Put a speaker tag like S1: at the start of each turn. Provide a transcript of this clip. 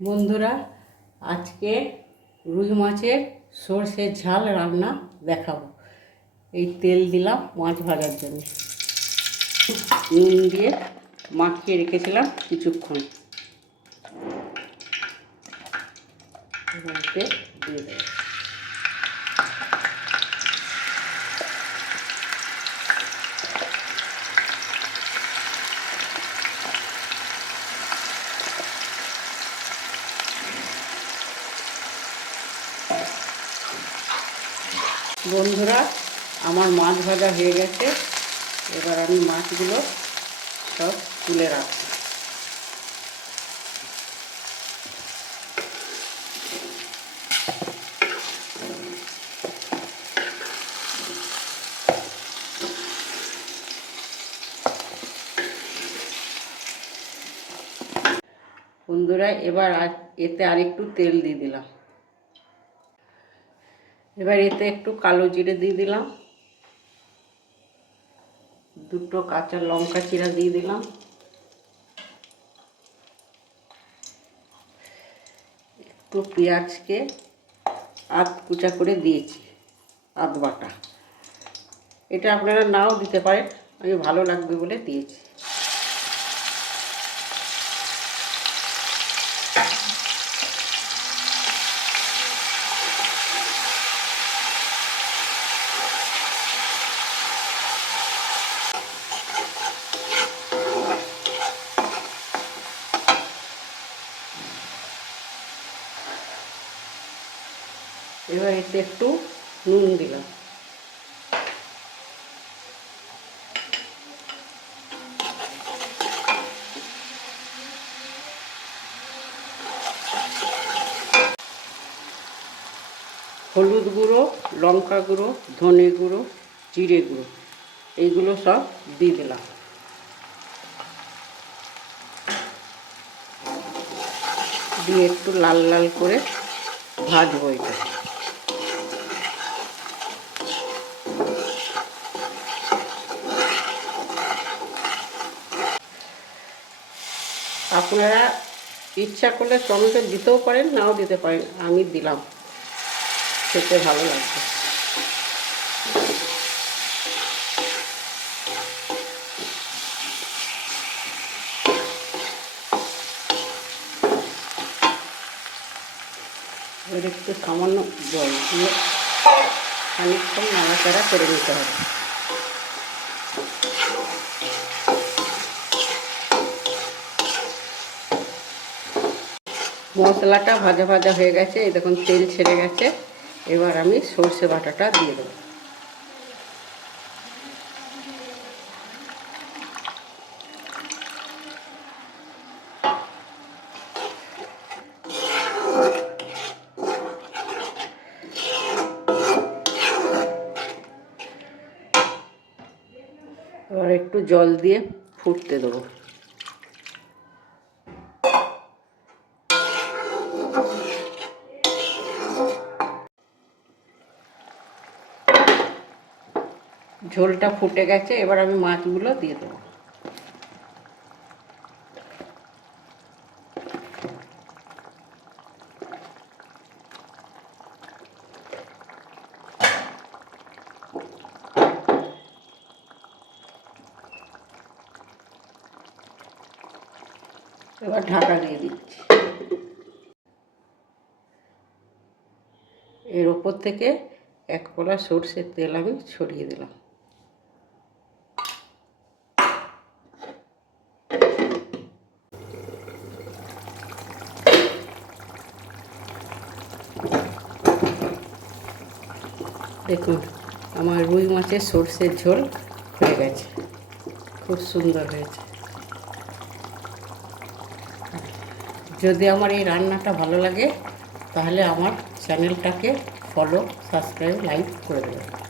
S1: বন্ধুরা, আজকে রুই মাছের সর্ষের ঝাল রান্না দেখাবো। এই তেল দিলাম মাছ ভাজার জন্য। নুন দিয়ে মাখিয়ে রেখেছিলাম কিছুক্ষণ। দিয়ে দেবো। বন্ধুরা, আমার মাছ ভাজা হয়ে গেছে। এবার আমি মাছগুলো সব তুলে রাখব বন্ধুরা, এবার এতে আরেকটু তেল দিয়ে দিলাম। এবার এতে একটু কালো জিরে দিয়ে দিলাম। দুটো কাঁচা লঙ্কা চিরা দিয়ে দিলাম। একটু পেঁয়াজকে আধ কুচা করে দিয়েছি, আধ বাটা। এটা আপনারা নাও দিতে পারেন, আমি ভালো লাগবে বলে দিয়েছি। এবার এতে একটু নুন দিলাম। হলুদ গুঁড়ো, লঙ্কা গুঁড়ো, ধনে গুঁড়ো, জিরে গুঁড়ো, এইগুলো সব দিয়ে দিলাম। দিয়ে একটু লাল লাল করে ভাজবো এটা। আপনারা ইচ্ছা করলে টমেটো দিতেও পারেন, নাও দিতে পারেন, আমি দিলাম। খেতে ভালো লাগবে। একটু সামান্য জল দিয়ে খানিকক্ষণ নাড়াচাড়া করে নিতে হবে। মশলাটা ভাজা ভাজা হয়ে গেছে। এই দেখুন, তেল ছেড়ে গেছে। এবার আমি সর্ষে বাটাটা দিয়ে দেবো। এবার একটু জল দিয়ে ফুটতে দেবো। ঝোলটা ফুটে গেছে, এবার আমি মাছগুলো দিয়ে দেবো। এবার ঢাকা দিয়ে দিচ্ছি। এর ওপর থেকে এক কলা সর্ষের তেল আমি ছড়িয়ে দিলাম। দেখুন, আমার রুই মাছের সর্ষের ঝোল হয়ে গেছে। খুব সুন্দর হয়েছে। যদি আমার এই রান্নাটা ভালো লাগে, তাহলে আমার চ্যানেলটাকে ফলো সাবস্ক্রাইব লাইক করে দেবেন।